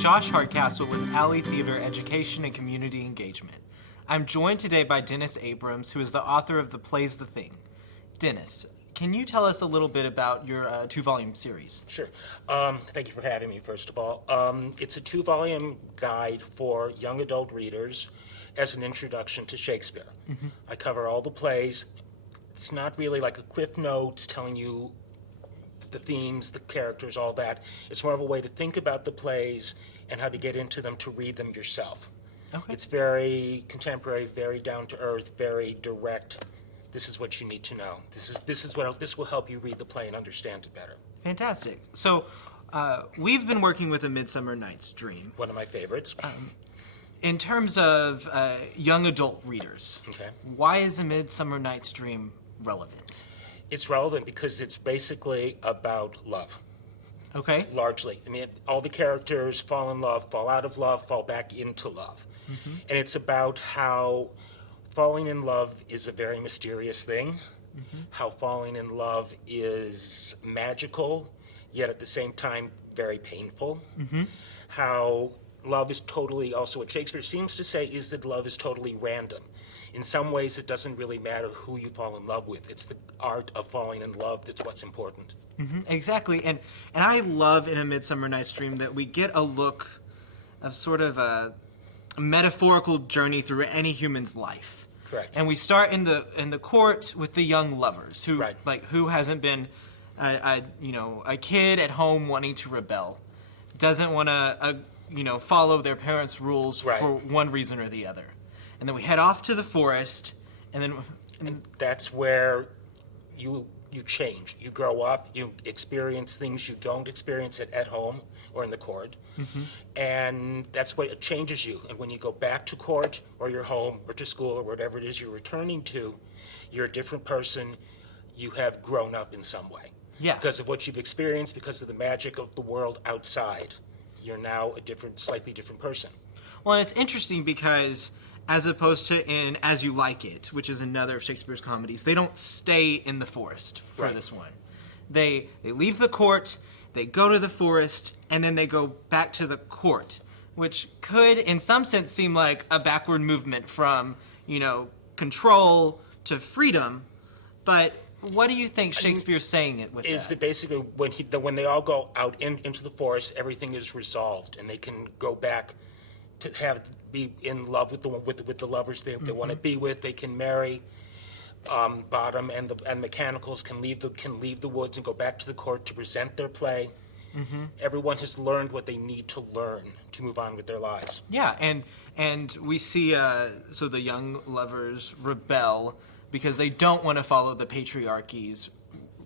Josh Hardcastle with Alley Theater Education and Community Engagement. I'm joined today by Dennis Abrams, who is the author of the plays The Thing. Dennis, can you tell us a little bit about your two-volume series? Sure. Thank you for having me, first of all. It's a two-volume guide for young adult readers as an introduction to Shakespeare. Mm-hmm. I cover all the plays. It's not really like a Cliff Notes telling you the themes, the characters, all that. It's more of a way to think about the plays and how to get into them to read them yourself. Okay. It's very contemporary, very down-to-earth, very direct. This is what you need to know. This will help you read the play and understand it better. Fantastic. So we've been working with A Midsummer Night's Dream. One of my favorites. In terms of young adult readers, okay. Why is A Midsummer Night's Dream relevant? It's relevant because it's basically about love. Okay. Largely. I mean, all the characters fall in love, fall out of love, fall back into love. Mm-hmm. And it's about how falling in love is a very mysterious thing, mm-hmm. how falling in love is magical, yet at the same time very painful, mm-hmm. how love is totally, also what Shakespeare seems to say is that love is totally random. In some ways, it doesn't really matter who you fall in love with. It's the art of falling in love that's what's important. Mm-hmm. Exactly. And I love in A Midsummer Night's Dream that we get a look of sort of a metaphorical journey through any human's life. Correct. And we start in the court with the young lovers who right. who hasn't been a kid at home wanting to rebel, doesn't want to follow their parents' rules right. for one reason or the other. And then we head off to the forest, and that's where you change. You grow up, you experience things you don't experience at home or in the court, mm-hmm. and that's what it changes you. And when you go back to court or your home or to school or whatever it is you're returning to, you're a different person. You have grown up in some way. Yeah. Because of what you've experienced, because of the magic of the world outside, you're now a slightly different person. Well, and it's interesting because as opposed to in As You Like It, which is another of Shakespeare's comedies, they don't stay in the forest for right. this one. They leave the court, they go to the forest, and then they go back to the court, which could, in some sense, seem like a backward movement from, control to freedom. But what do you think Shakespeare's saying it with is that? Basically when they all go out into the forest, everything is resolved, and they can go back to be in love with the lovers they mm-hmm. want to be with. They can marry. Bottom and mechanicals can leave the woods and go back to the court to present their play. Mm-hmm. Everyone has learned what they need to learn to move on with their lives. Yeah, and we see so the young lovers rebel because they don't want to follow the patriarchy's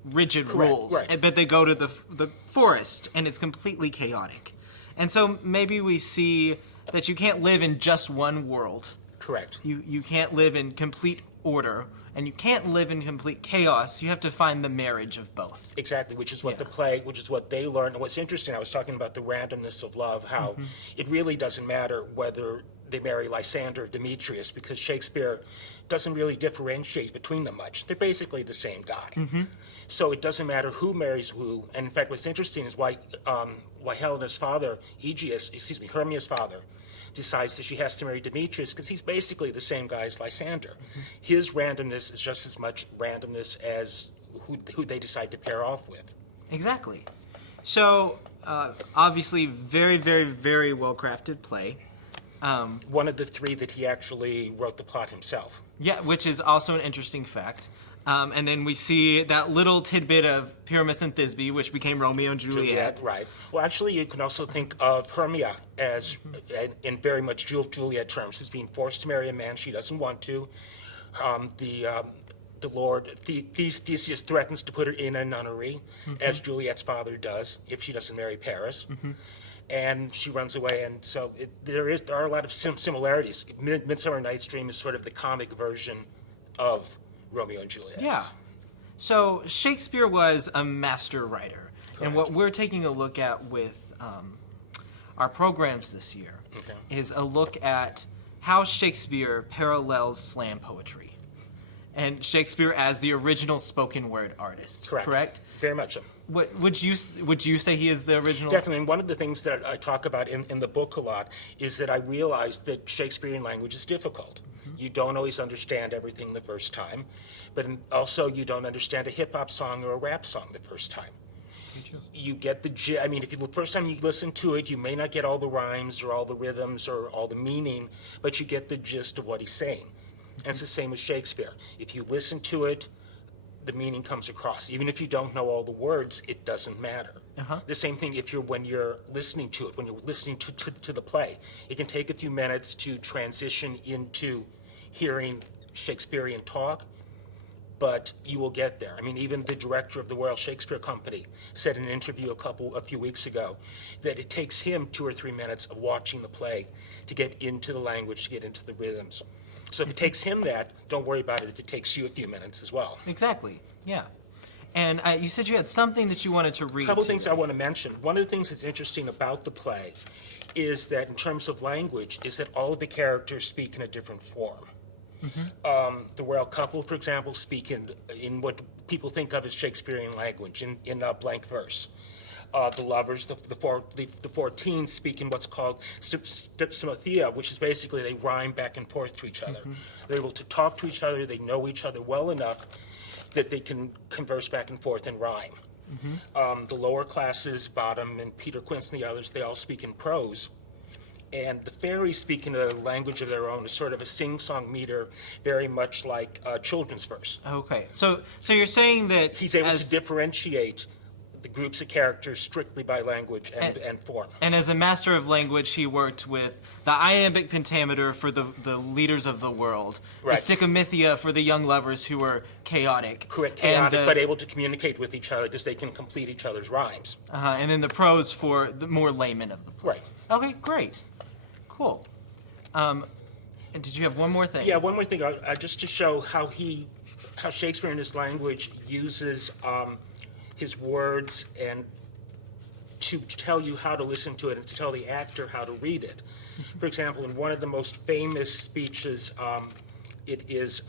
rigid Correct, rules, right. but they go to the forest and it's completely chaotic. And so maybe we see that you can't live in just one world. Correct. You can't live in complete order, and you can't live in complete chaos. You have to find the marriage of both. Exactly, which is what which is what they learn. And what's interesting, I was talking about the randomness of love, how mm-hmm. it really doesn't matter whether they marry Lysander or Demetrius, because Shakespeare doesn't really differentiate between them much. They're basically the same guy. Mm-hmm. So it doesn't matter who marries who. And in fact, what's interesting is why Helena's father, Hermia's father, decides that she has to marry Demetrius, because he's basically the same guy as Lysander. Mm-hmm. His randomness is just as much randomness as who they decide to pair off with. Exactly. So, obviously, very, very, very well-crafted play. One of the three that he actually wrote the plot himself. Yeah, which is also an interesting fact. And then we see that little tidbit of Pyramus and Thisbe, which became Romeo and Juliet. Right. Well, actually, you can also think of Hermia as, in very much Juliet terms, who's being forced to marry a man she doesn't want to. The Lord, Theseus threatens to put her in a nunnery, mm-hmm. as Juliet's father does, if she doesn't marry Paris. Mm-hmm. And she runs away, and so there are a lot of similarities. Midsummer Night's Dream is sort of the comic version of Romeo and Juliet. Yeah. So Shakespeare was a master writer. Correct. And what we're taking a look at with our programs this year is a look at how Shakespeare parallels slam poetry. and Shakespeare as the original spoken word artist. Correct? Very much so. What would you say he is the original? Definitely. And one of the things that I talk about in the book a lot is that I realized that Shakespearean language is difficult. You don't always understand everything the first time, but also you don't understand a hip-hop song or a rap song the first time. You get I mean, if the first time you listen to it, you may not get all the rhymes or all the rhythms or all the meaning, but you get the gist of what he's saying. And it's the same with Shakespeare. If you listen to it, the meaning comes across. Even if you don't know all the words, it doesn't matter. The same thing when you're listening to it, when you're listening to the play. It can take a few minutes to transition into hearing Shakespearean talk, but you will get there. I mean, even the director of the Royal Shakespeare Company said in an interview a few weeks ago that it takes him 2 or 3 minutes of watching the play to get into the language, to get into the rhythms. So if it takes him that, don't worry about it if it takes you a few minutes as well. Exactly, yeah. And you said you had something that you wanted to read. A couple things I want to mention. One of the things that's interesting about the play is that in terms of language, is that all of the characters speak in a different form. The royal couple, for example, speak in what people think of as Shakespearean language, in blank verse. The lovers, the 14 speak in what's called stipsimothea, which is basically they rhyme back and forth to each other. They're able to talk to each other, they know each other well enough that they can converse back and forth and rhyme. The lower classes, Bottom and Peter Quince and the others, they all speak in prose. And the fairies speak in a language of their own, a sort of a sing-song meter, very much like children's verse. Okay, so you're saying that he's able to differentiate the groups of characters strictly by language and form. And as a master of language, he worked with the iambic pentameter for the leaders of the world, the stichomythia for the young lovers who were chaotic. Correct, chaotic, but able to communicate with each other because they can complete each other's rhymes. And then the prose for the more laymen of the play. Right. Okay, great. Cool. And did you have one more thing? Yeah, one more thing, just to show how Shakespeare in his language uses his words and to tell you how to listen to it and to tell the actor how to read it. For example, in one of the most famous speeches, it is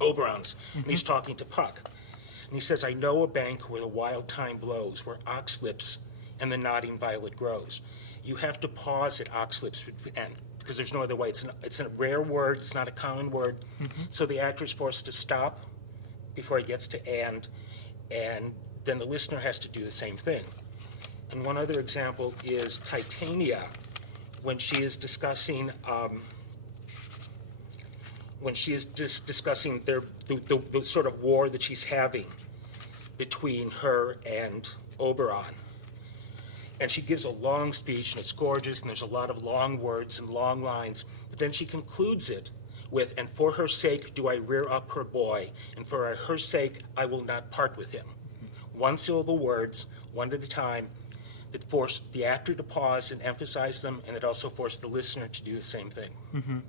Oberon's, and he's talking to Puck. And he says, "I know a bank where the wild thyme blows, where ox lips and the nodding violet grows." You have to pause at ox lips because there's no other way. It's a rare word. It's not a common word. So the actor is forced to stop before he gets to and then the listener has to do the same thing. And one other example is Titania, when she is discussing discussing the sort of war that she's having between her and Oberon. And she gives a long speech, and it's gorgeous, and there's a lot of long words and long lines. But then she concludes it with, "And for her sake do I rear up her boy, and for her sake I will not part with him." One-syllable words, one at a time, that force the actor to pause and emphasize them, and it also forced the listener to do the same thing.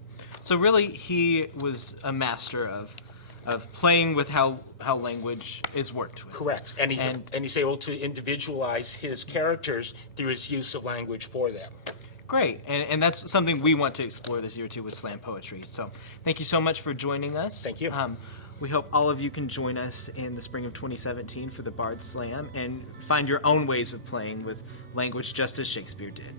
So really, he was a master of playing with how language is worked with. Correct. And he's able to individualize his characters through his use of language for them. Great. And that's something we want to explore this year, too, with slam poetry. So thank you so much for joining us. Thank you. We hope all of you can join us in the spring of 2017 for the Bard Slam and find your own ways of playing with language just as Shakespeare did.